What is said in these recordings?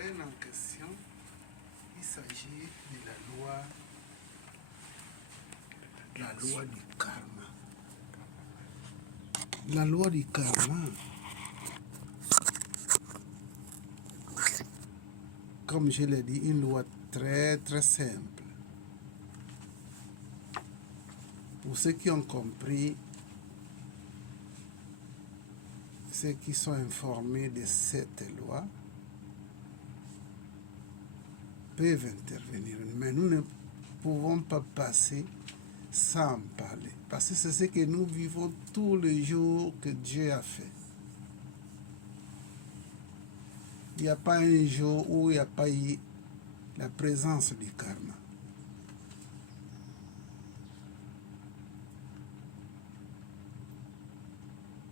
reine en question, il s'agit de la loi du karma. La loi du karma, comme je l'ai dit, une loi très très simple. Pour ceux qui ont compris, ceux qui sont informés de cette loi peuvent intervenir. Mais nous ne pouvons pas passer sans en parler. Parce que c'est ce que nous vivons tous les jours que Dieu a fait. Il n'y a pas un jour où il n'y a pas eu la présence du karma.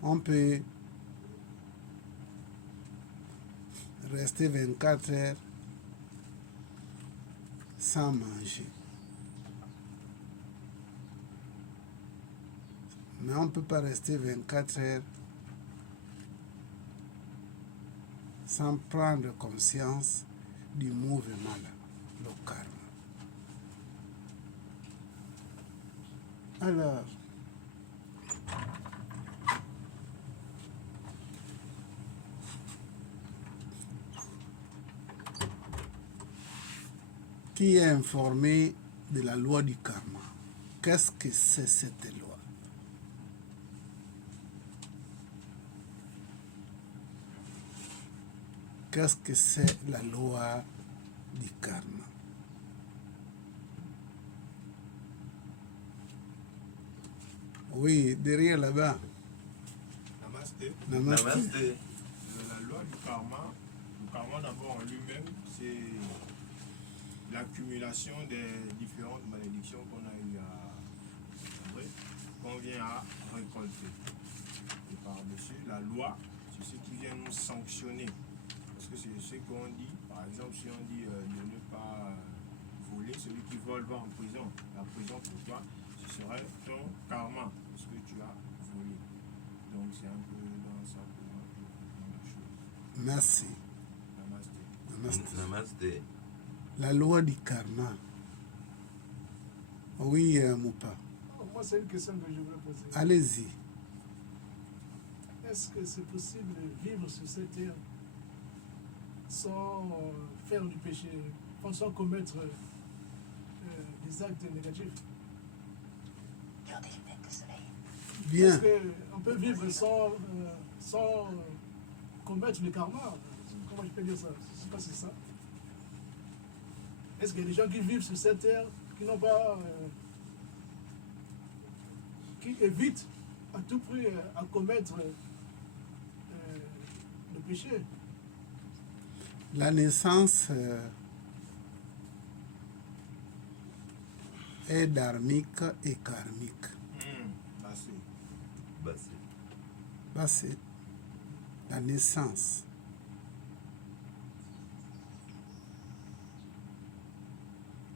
On peut rester 24 heures sans manger. Mais on ne peut pas rester 24 heures sans prendre conscience du mouvement là, le karma. Alors, qui est informé de la loi du karma? Qu'est-ce que c'est cette loi? Qu'est-ce que c'est la loi du karma? Oui, derrière là-bas. Namasté. Namasté. La loi du karma, le karma d'abord en lui-même, c'est l'accumulation des différentes malédictions qu'on a eu qu'on vient à récolter. Et par-dessus, la loi, c'est ce qui vient nous sanctionner. Parce que c'est ce qu'on dit, par exemple, si on dit de ne pas voler, celui qui vole va en prison. La prison pour toi, ce serait ton karma, parce que tu as volé. Donc c'est un peu dans ça pour moi la chose. Merci. Namasté. Namasté. La loi du karma. Oui, Moupa. Moi, c'est une question que je voulais poser. Allez-y. Est-ce que c'est possible de vivre sur cette terre sans faire du péché, sans commettre des actes négatifs? Bien. Est-ce qu'on peut vivre sans commettre le karma? Comment je peux dire ça? Je ne sais pas si c'est ça. Est-ce qu'il y a des gens qui vivent sur cette terre qui n'ont pas... qui évitent à tout prix à commettre le péché? La naissance est dharmique et karmique. C'est la naissance.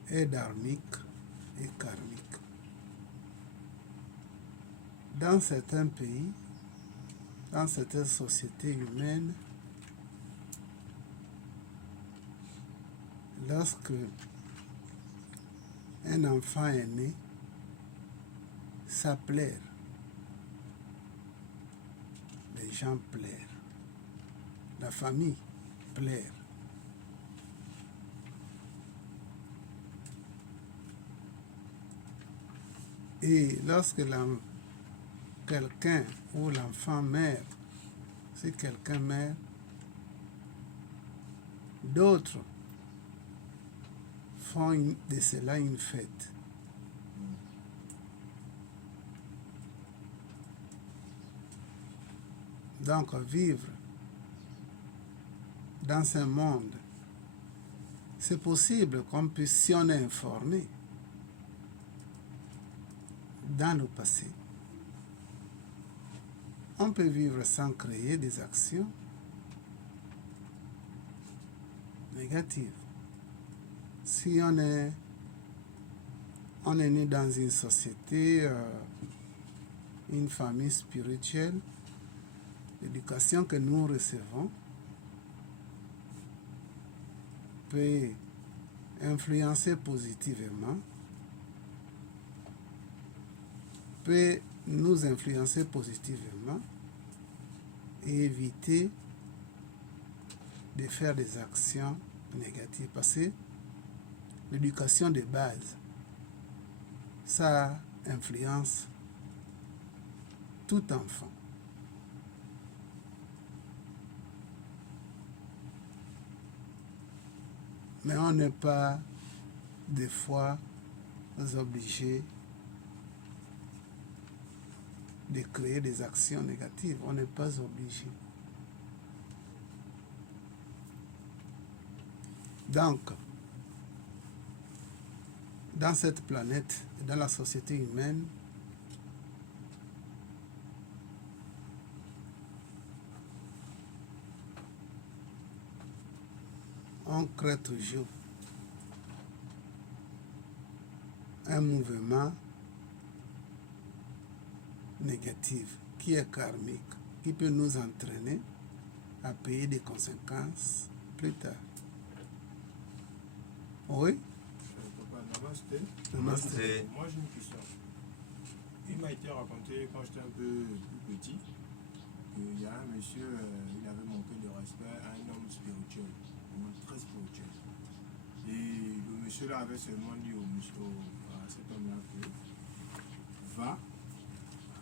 Est dharmique et karmique. Dans certains pays, dans certaines sociétés humaines, lorsque un enfant est né, ça plaire. Les gens plairent. La famille plaire. Et lorsque quelqu'un ou l'enfant meurt, si quelqu'un meurt, d'autres font de cela une fête. Donc vivre dans un monde, c'est possible qu'on puisse, si on est informé, dans le passé, on peut vivre sans créer des actions négatives. Si on est né dans une société, une famille spirituelle, l'éducation que nous recevons peut influencer positivement, peut nous influencer positivement et éviter de faire des actions négatives. Parce que l'éducation de base, ça influence tout enfant. Mais on n'est pas des fois obligé de créer des actions négatives. On n'est pas obligé. Donc, dans cette planète, dans la société humaine, on crée toujours un mouvement négatif qui est karmique, qui peut nous entraîner à payer des conséquences plus tard. Oui? Papa, namasté. Namasté. Moi, j'ai une question. Il m'a été raconté quand j'étais un peu plus petit qu'il y a un monsieur, il avait manqué de respect à un homme spirituel, un homme très spirituel. Et le monsieur là avait seulement dit à cet homme-là que va,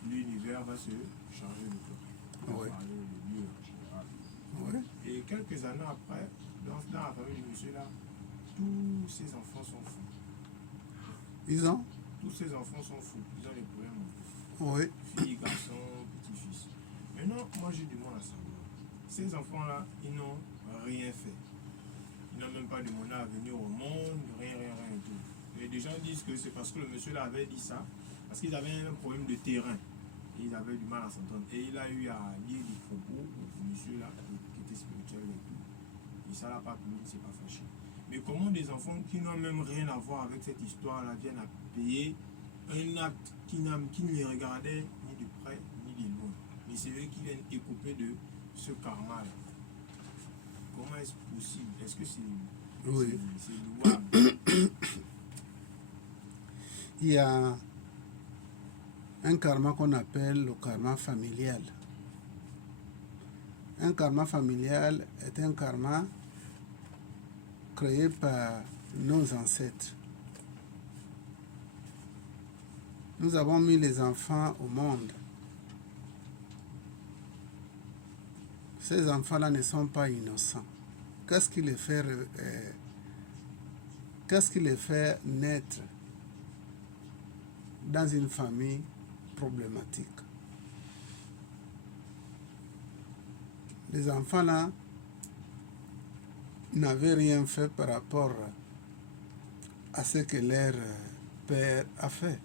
l'univers va se changer de toi. Oui. Parler de Dieu en général. Oui. Et quelques années après, dans la famille du monsieur là, tous ses enfants sont fous. Ils ont? Tous ses enfants sont fous. Ils ont des problèmes. Oui. Filles, garçons, petits-fils. Maintenant, moi j'ai du mal à savoir. Ces enfants-là, ils n'ont rien fait. Ils n'ont même pas demandé à venir au monde, rien et tout. Et des gens disent que c'est parce que le monsieur là avait dit ça, parce qu'ils avaient un problème de terrain. Et ils avaient du mal à s'entendre. Et il a eu à dire des propos au monsieur là, qui était spirituel et tout. Et ça l'a pas plu, il ne s'est pas fâché. Mais comment des enfants qui n'ont même rien à voir avec cette histoire-là viennent à payer un acte qui ne les regardait ni de près ni de loin. Mais c'est eux qui viennent écouper de ce karma-là. Comment est-ce possible? Est-ce que Oui. c'est louable? Il y a un karma qu'on appelle le karma familial. Un karma familial est un karma créé par nos ancêtres. Nous avons mis les enfants au monde. Ces enfants-là ne sont pas innocents. Qu'est-ce qui les fait naître dans une famille problématique? Les enfants-là n'avaient rien fait par rapport à ce que leur père a fait.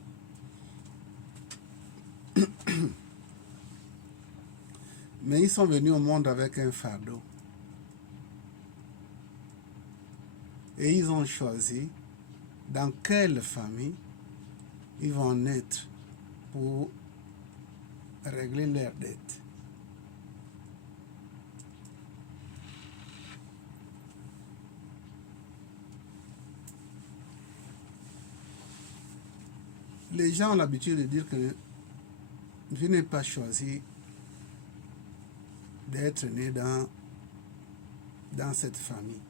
Mais ils sont venus au monde avec un fardeau. Et ils ont choisi dans quelle famille ils vont naître pour régler leurs dettes. Les gens ont l'habitude de dire que je n'ai pas choisi d'être né dans cette famille.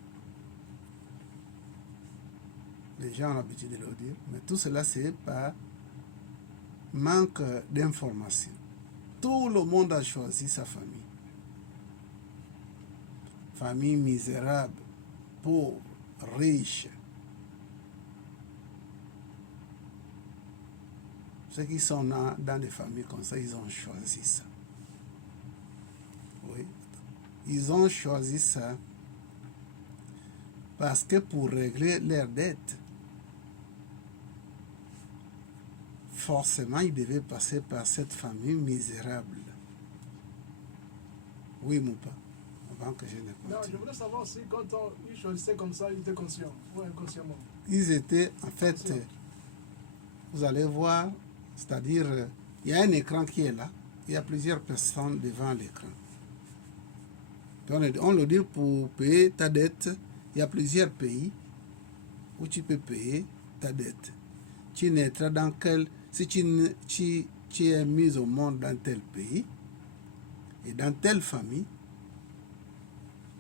Les gens ont l'habitude de le dire, mais tout cela c'est par manque d'information. Tout le monde a choisi sa famille. Famille misérable, pauvre, riche. Ceux qui sont dans des familles comme ça, ils ont choisi ça. Oui. Ils ont choisi ça parce que pour régler leurs dettes, forcément, ils devaient passer par cette famille misérable. Oui, Moupa, avant que je ne continue. Non, je voulais savoir si quand ils choisissaient comme ça, ils étaient conscients ou inconsciemment. Ils étaient, en fait, vous allez voir, c'est-à-dire, il y a un écran qui est là, il y a plusieurs personnes devant l'écran. On le dit pour payer ta dette, Il y a plusieurs pays où tu peux payer ta dette. Tu naîtras dans quel... Si tu es mis au monde dans tel pays et dans telle famille,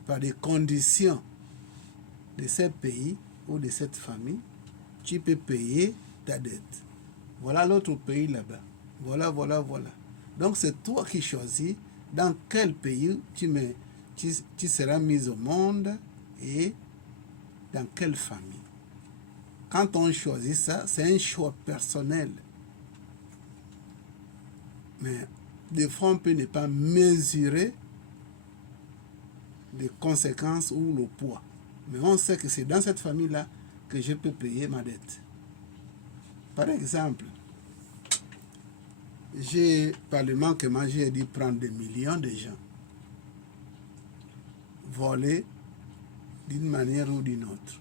par des conditions de ce pays ou de cette famille, tu peux payer ta dette. Voilà l'autre pays là-bas. Voilà. Donc c'est toi qui choisis dans quel pays tu seras mis au monde et dans quelle famille. Quand on choisit ça, c'est un choix personnel. Mais des fois, on peut ne pas mesurer les conséquences ou le poids. Mais on sait que c'est dans cette famille-là que je peux payer ma dette. Par exemple, par le manquement, j'ai dû prendre des millions de gens, voler d'une manière ou d'une autre.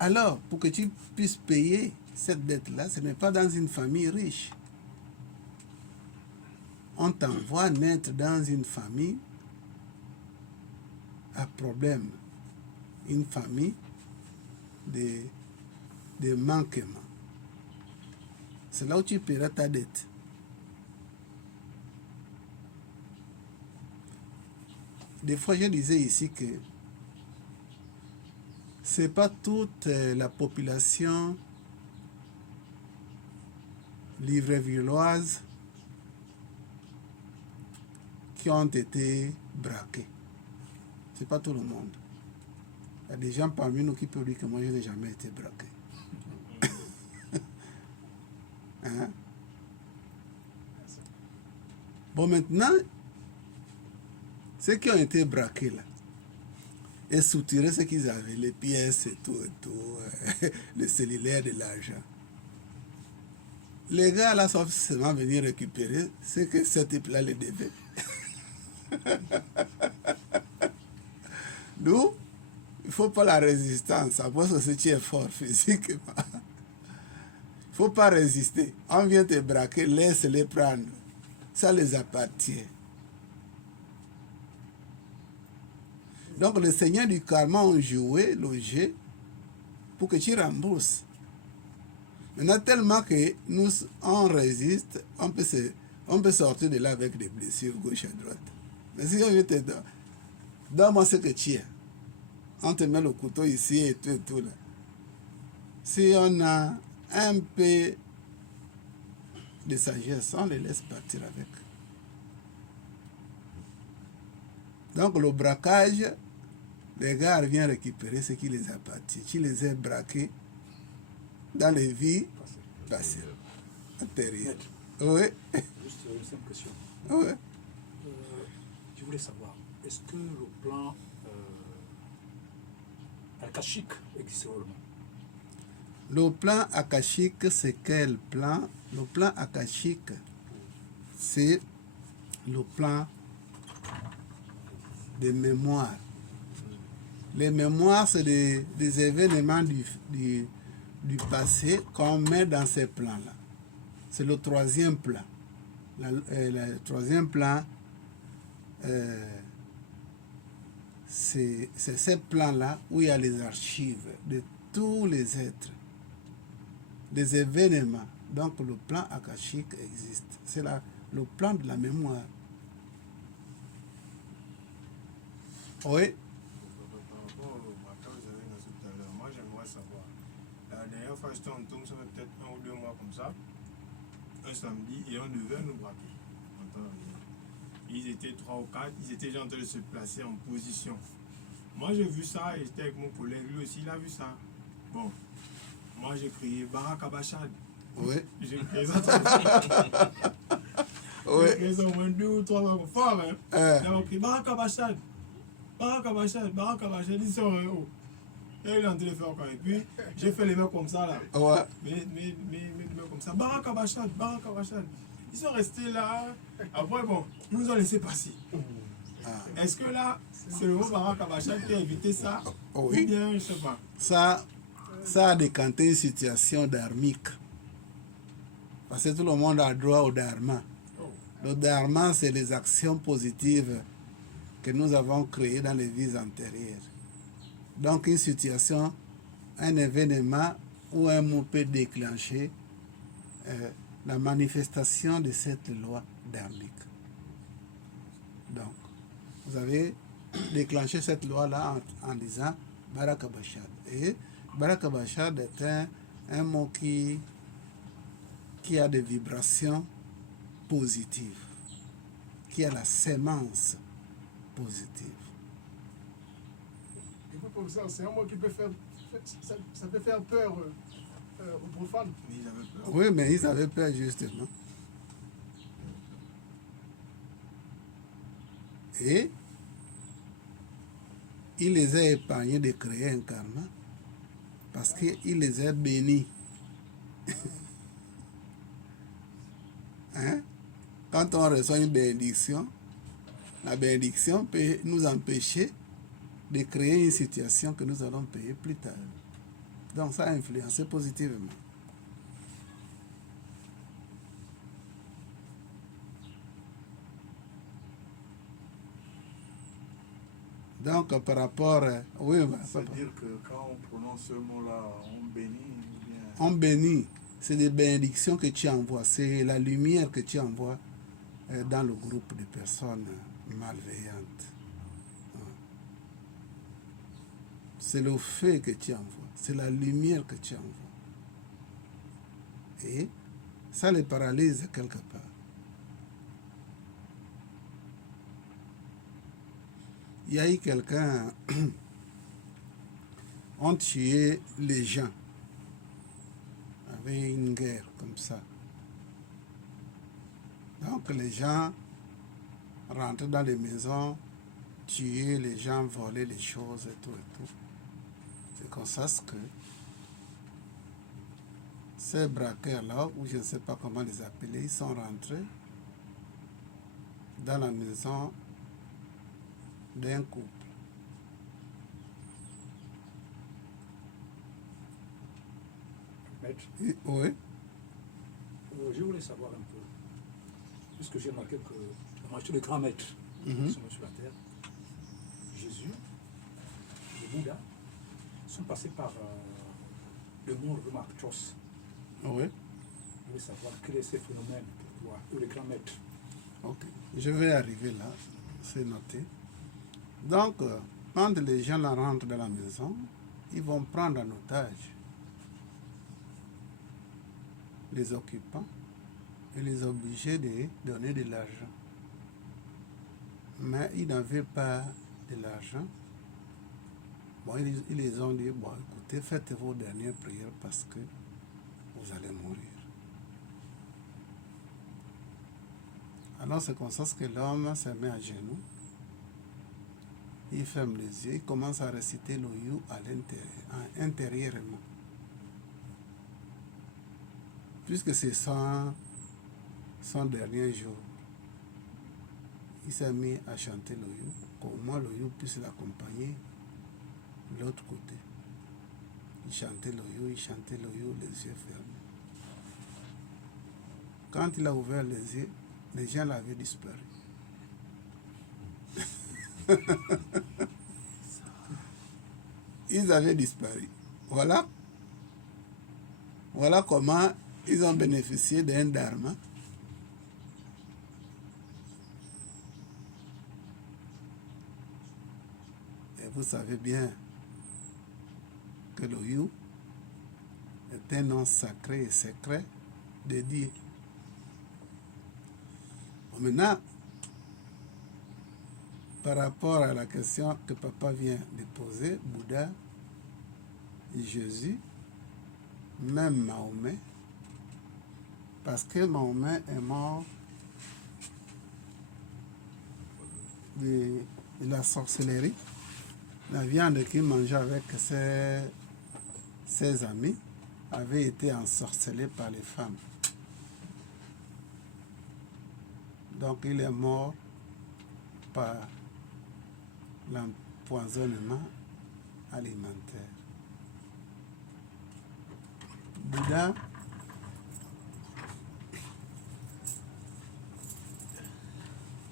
Alors, pour que tu puisses payer cette dette-là, ce n'est pas dans une famille riche. On t'envoie naître dans une famille à problème, une famille de manquement. C'est là où tu paieras ta dette. Des fois, je disais ici que ce n'est pas toute la population librevilloise qui ont été braqués. Ce n'est pas tout le monde. Il y a des gens parmi nous qui peuvent dire que moi, je n'ai jamais été braqué. Hein? Bon, maintenant, ceux qui ont été braqués là, et soutiré ce qu'ils avaient, les pièces et tout, le cellulaire, de l'argent. Les gars là sont seulement venus récupérer ce que ce type-là les devait. Nous, il ne faut pas la résistance, à part si tu es fort physiquement. Il ne faut pas résister. On vient te braquer, laisse-les prendre. Ça les appartient. Donc, les seigneurs du karma ont joué le jeu pour que tu rembourses. Maintenant, tellement que nous, on résiste, on peut sortir de là avec des blessures gauche et droite. Mais si on veut te donner, donne-moi ce que tu as. On te met le couteau ici et tout là. Si on a un peu de sagesse, on les laisse partir avec. Donc le braquage, les gars viennent récupérer ce qui les appartient. Tu les as braqués dans les vies passées, antérieures. Oui. Juste une simple question. Oui. Je voulais savoir, est-ce que le plan akashique existe réellement? Le plan akashique, c'est quel plan? Le plan akashique, c'est le plan des mémoires. Les mémoires, c'est des événements du passé qu'on met dans ces plans-là. C'est le troisième plan. Le troisième plan, c'est ce plan-là où il y a les archives de tous les êtres, des événements. Donc le plan akashique existe. C'est le plan de la mémoire. Oui. Par rapport au braquage que vous avez dit tout à l'heure, moi j'aimerais savoir. La dernière fois, j'étais en tombe, ça fait peut-être 1 ou 2 mois comme ça, un samedi, et on devait nous braquer. Ils étaient 3 ou 4, ils étaient déjà en train de se placer en position. Moi j'ai vu ça et j'étais avec mon collègue, lui aussi il a vu ça. Bon, moi j'ai crié Baraka Bachad. Oui. J'ai crié ça très fort. Oui. J'ai crié ça au moins 2 ou 3 fois fort. Hein. J'ai crié Baraka Bachad. Baraka Bachad, Baraka Bachad, ils sont en haut. Et il est en train de faire encore. Et puis j'ai fait les mains comme ça là. Ouais. Mes mains comme ça. Baraka Bachad, Baraka Bachad. Ils sont restés là. Après, bon, ils nous ont laissé passer. Est-ce que là, c'est le mot Baraka Bachad qui a évité ça? Oui. Ou bien, je ne sais pas. Ça a décanté une situation dharmique. Parce que tout le monde a droit au dharma. Le dharma, c'est les actions positives que nous avons créées dans les vies antérieures. Donc une situation, un événement ou un mot peut déclencher la manifestation de cette loi dharmique. Donc, vous avez déclenché cette loi-là en disant Barakabashad. Et Barakabashad est un mot qui a des vibrations positives, qui a la sémence positive. Écoute, professeur, c'est un mot qui peut faire, ça peut faire peur aux profanes. Mais ils avaient peur. Oui, mais ils avaient peur justement. Et il les a épargnés de créer un karma parce qu'il les a bénis. Hein? Quand on reçoit une bénédiction, la bénédiction peut nous empêcher de créer une situation que nous allons payer plus tard. Donc ça a influencé positivement. Donc par rapport... oui, c'est-à-dire que quand on prononce ce mot-là, on bénit ou bien... On bénit. C'est des bénédictions que tu envoies. C'est la lumière que tu envoies dans le groupe de personnes malveillantes. C'est le feu que tu envoies. C'est la lumière que tu envoies. Et ça les paralyse quelque part. Il y a eu quelqu'un ont tué les gens avec une guerre comme ça. Donc les gens rentraient dans les maisons, tuaient les gens, volaient les choses et tout et tout. C'est comme ça que ces braqueurs-là, ou je ne sais pas comment les appeler, ils sont rentrés dans la maison d'un couple. Maître, Oui. je voulais savoir un peu, puisque j'ai remarqué que la majorité des grands maîtres Mhm. qui sont sur la terre, Jésus, le Bouddha, sont passés par le monde de Marcos. Oui. Je voulais savoir quel est ce phénomène pour toi, ou les grands maîtres. Ok. Je vais arriver là. C'est noté. Donc, quand les gens là rentrent dans la maison, ils vont prendre en otage les occupants et les obliger de donner de l'argent. Mais ils n'avaient pas de l'argent. Bon, ils les ont dit, bon, écoutez, faites vos dernières prières parce que vous allez mourir. Alors c'est comme ça que l'homme se met à genoux. Il ferme les yeux, il commence à réciter l'Oyu à l'intérieur, intérieurement. Puisque c'est son dernier jour, il s'est mis à chanter l'Oyu, qu'au moins l'Oyu puisse l'accompagner de l'autre côté. Il chantait l'Oyu, les yeux fermés. Quand il a ouvert les yeux, les gens l'avaient disparu. Ils avaient disparu. Voilà comment ils ont bénéficié d'un dharma. Et vous savez bien que l'Oyu est un nom sacré et secret de Dieu. Maintenant, par rapport à la question que papa vient de poser, Bouddha, Jésus, même Mahomet, parce que Mahomet est mort de la sorcellerie, la viande qu'il mangeait avec ses amis avait été ensorcelée par les femmes. Donc il est mort par l'empoisonnement alimentaire. Bouddha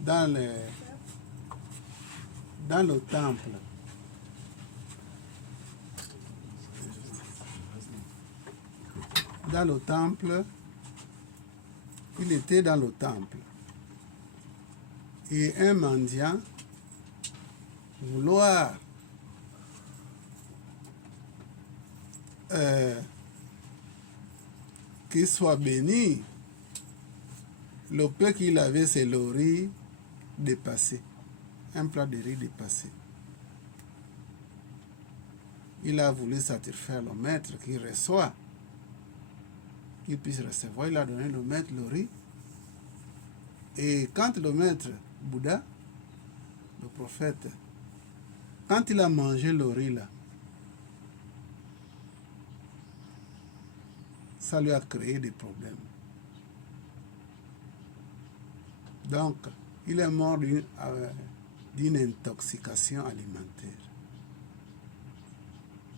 dans dans le temple, il était dans le temple. Et un mendiant, vouloir qu'il soit béni, le peu qu'il avait, c'est le riz dépassé, un plat de riz dépassé. Il a voulu satisfaire le maître qui reçoit, qu'il puisse recevoir. Il a donné le maître le riz. Et quand le maître Bouddha, le prophète, quand il a mangé le riz là, ça lui a créé des problèmes. Donc, il est mort d'une intoxication alimentaire.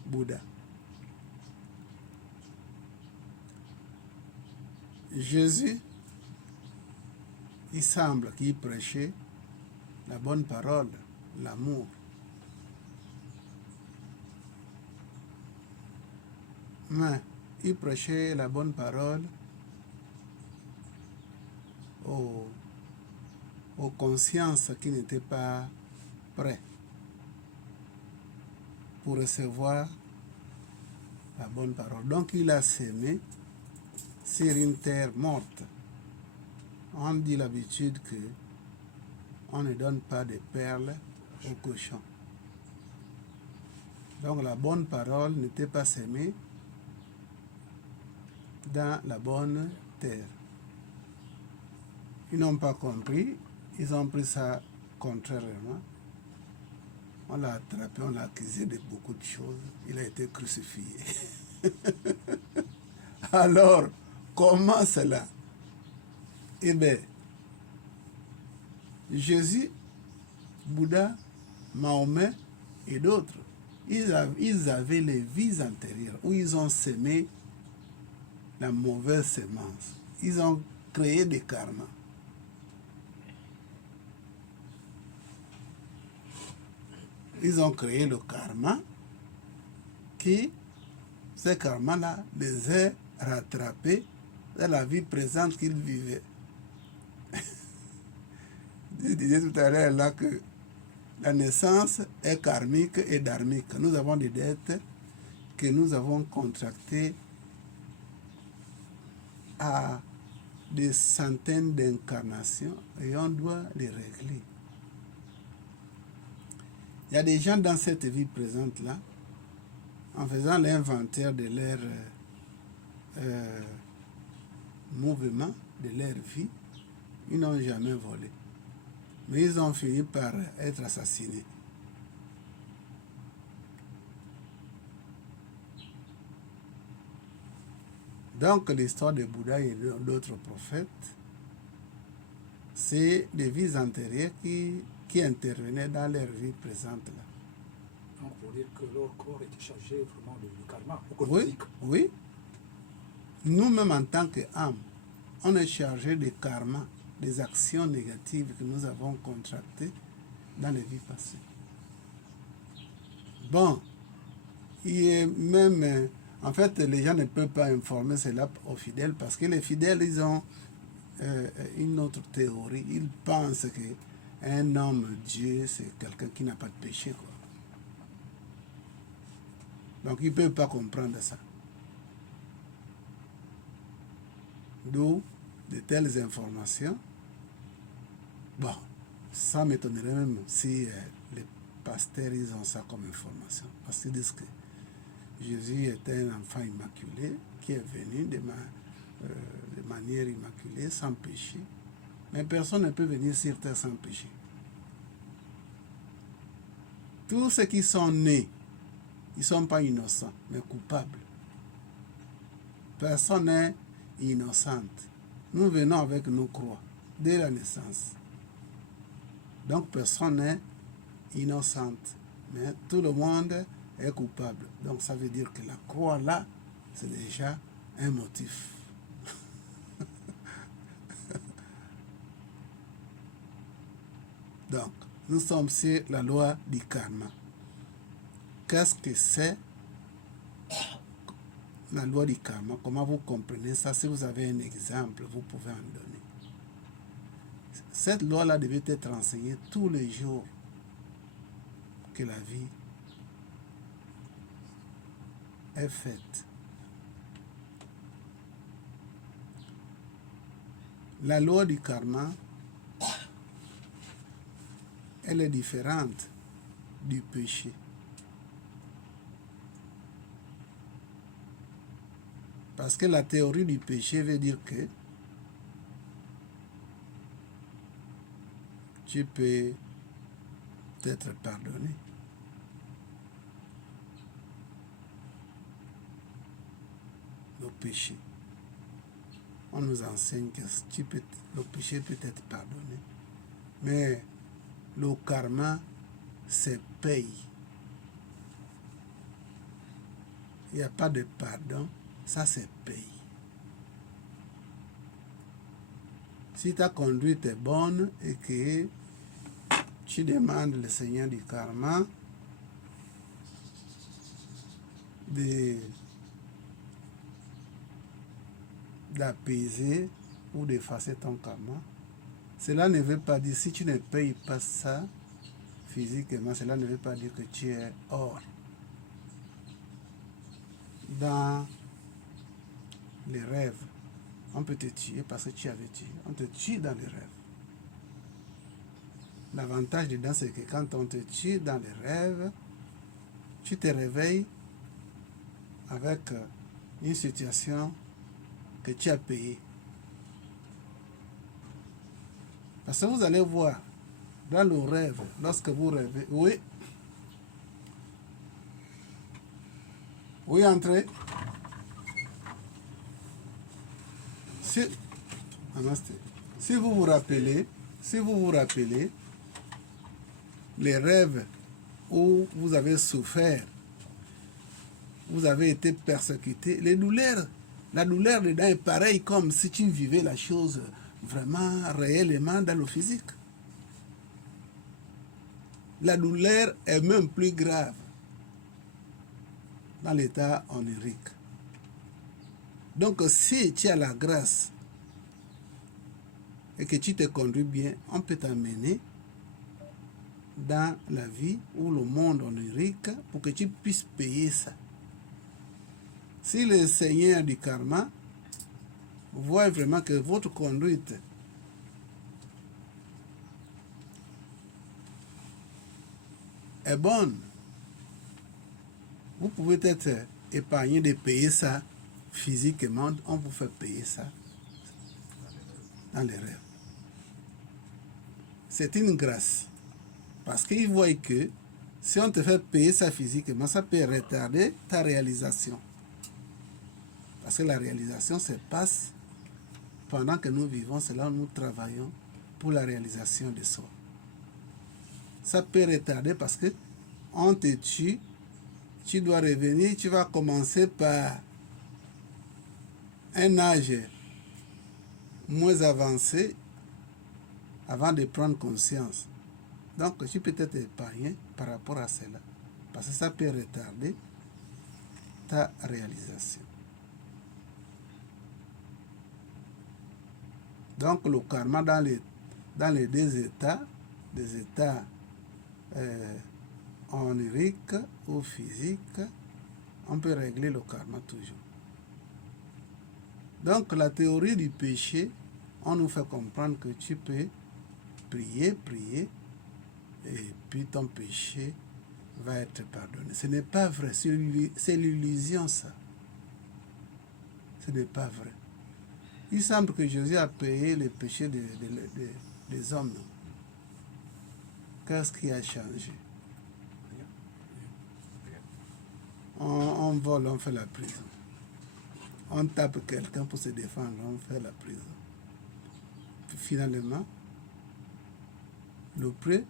Bouddha. Jésus, il semble qu'il prêchait la bonne parole, l'amour. Mais il prêchait la bonne parole aux consciences qui n'étaient pas prêtes pour recevoir la bonne parole. Donc il a sémé sur une terre morte. On dit l'habitude que on ne donne pas de perles aux cochons. Donc la bonne parole n'était pas sémée dans la bonne terre. Ils n'ont pas compris, ils ont pris ça contrairement. On l'a attrapé, on l'a accusé de beaucoup de choses. Il a été crucifié. Alors, comment cela? Eh bien, Jésus, Bouddha, Mahomet et d'autres, ils avaient les vies antérieures où ils ont semé la mauvaise semence. Ils ont créé des karmas. Ils ont créé le karma qui, ce karma-là, les a rattrapés dans la vie présente qu'ils vivaient. Je disais tout à l'heure là que la naissance est karmique et dharmique. Nous avons des dettes que nous avons contractées à des centaines d'incarnations et on doit les régler. Il y a des gens dans cette vie présente-là, en faisant l'inventaire de leur mouvement, de leur vie, ils n'ont jamais volé. Mais ils ont fini par être assassinés. Donc l'histoire de Bouddha et d'autres prophètes, c'est des vies antérieures qui intervenaient dans leur vie présente là. Donc pour dire que leur corps était chargé vraiment de karma, Oui, oui. Nous-mêmes en tant qu'âme, on est chargé de karma, des actions négatives que nous avons contractées dans les vies passées. Bon, il est même... En fait, les gens ne peuvent pas informer cela aux fidèles parce que les fidèles, ils ont une autre théorie. Ils pensent qu'un homme, Dieu, c'est quelqu'un qui n'a pas de péché, quoi. Donc, ils ne peuvent pas comprendre ça. D'où de telles informations. Bon, ça m'étonnerait même si les pasteurs, ils ont ça comme information. Parce qu'ils disent que Jésus était un enfant immaculé qui est venu de manière immaculée, sans péché. Mais personne ne peut venir sur terre sans péché. Tous ceux qui sont nés, ils ne sont pas innocents, mais coupables. Personne n'est innocente. Nous venons avec nos croix dès la naissance. Donc personne n'est innocente, mais tout le monde est coupable. Donc ça veut dire que la croix là, c'est déjà un motif. Donc, nous sommes sur la loi du karma. Qu'est-ce que c'est la loi du karma? Comment vous comprenez ça? Si vous avez un exemple, vous pouvez en donner. Cette loi-là devait être enseignée tous les jours que la vie est faite. La loi du karma, elle est différente du péché. Parce que la théorie du péché veut dire que tu peux être pardonné. Le péché. On nous enseigne que le péché peut être pardonné. Mais le karma, c'est paye. Il n'y a pas de pardon, ça c'est paye. Si ta conduite est bonne et que tu demandes le Seigneur du karma d'apaiser ou d'effacer ton karma, cela ne veut pas dire, si tu ne payes pas ça physiquement, cela ne veut pas dire que tu es hors. Dans les rêves, on peut te tuer parce que tu avais tué. On te tue dans les rêves. L'avantage dedans, c'est que quand on te tue dans les rêves, tu te réveilles avec une situation que tu as payée. Parce que vous allez voir, dans le rêve, lorsque vous rêvez, oui, entrez. Si vous vous rappelez, les rêves où vous avez souffert, vous avez été persécuté, la douleur dedans est pareille comme si tu vivais la chose vraiment réellement dans le physique. La douleur est même plus grave dans l'état onirique. Donc si tu as la grâce et que tu te conduis bien, on peut t'amener dans la vie ou le monde onirique pour que tu puisses payer ça. Si le Seigneur du karma voit vraiment que votre conduite est bonne, vous pouvez être épargné de payer ça physiquement, on vous fait payer ça dans les rêves. C'est une grâce. Parce qu'ils voient que si on te fait payer ça physiquement, ça peut retarder ta réalisation. Parce que la réalisation se passe pendant que nous vivons, c'est là où nous travaillons pour la réalisation de soi. Ça peut retarder parce que on te tue, tu dois revenir, tu vas commencer par un âge moins avancé avant de prendre conscience. Donc, tu peux être épargné par rapport à cela. Parce que ça peut retarder ta réalisation. Donc, le karma dans les deux états, des états oniriques ou physiques, on peut régler le karma toujours. Donc, la théorie du péché, on nous fait comprendre que tu peux prier, et puis ton péché va être pardonné. Ce n'est pas vrai, c'est l'illusion ça. Ce n'est pas vrai. Il semble que Jésus a payé les péchés des hommes. Qu'est-ce qui a changé? On vole, on fait la prison. On tape quelqu'un pour se défendre, on fait la prison. Puis finalement, le prix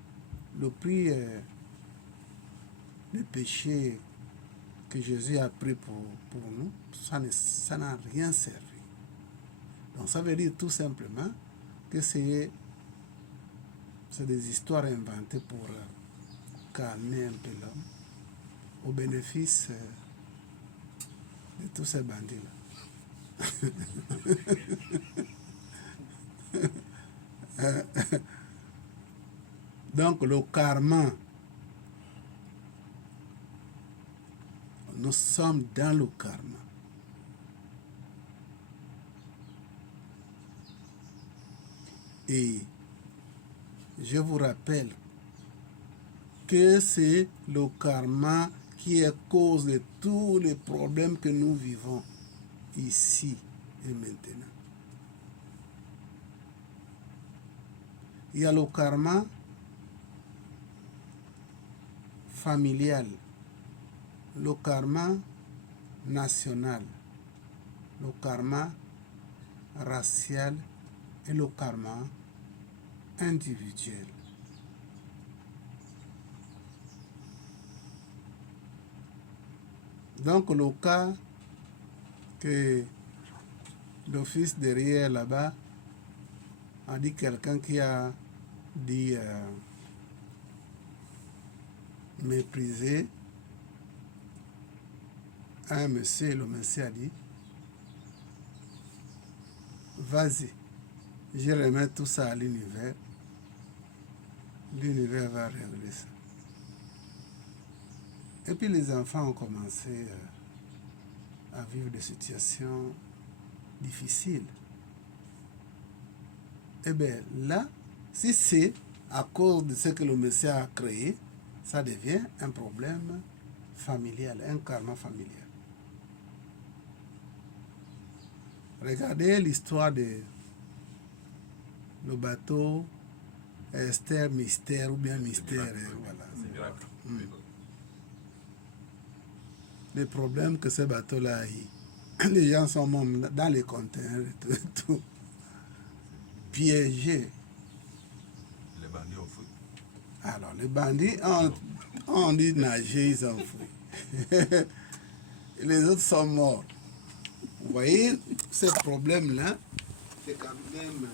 le péché que Jésus a pris pour nous, ça n'a rien servi. Donc ça veut dire tout simplement que c'est C'est des histoires inventées pour calmer un peu l'homme au bénéfice de tous ces bandits-là. Donc le karma, nous sommes dans le karma. Et je vous rappelle que c'est le karma qui est cause de tous les problèmes que nous vivons ici et maintenant. Il y a le karma familial, le karma national, le karma racial et le karma individuel. Donc le cas que l'office derrière là-bas a dit quelqu'un qui a dit mépriser un monsieur, le monsieur a dit vas-y, je remets tout ça à l'univers, l'univers va régler ça. Et puis les enfants ont commencé à vivre des situations difficiles. Eh bien là, si c'est à cause de ce que le monsieur a créé, ça devient un problème familial, un karma familial. Regardez l'histoire de le bateau Esther Mystère ou bien Mystère. Voilà. Les problèmes que ce bateau-là a eu. Les gens sont morts dans les conteneurs et tout. Piégés. Les bandits ont fui. Alors, les bandits ont dit nager, ils ont fui. Et les autres sont morts. Vous voyez, ce problème-là, c'est quand même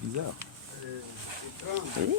bizarre. étrange.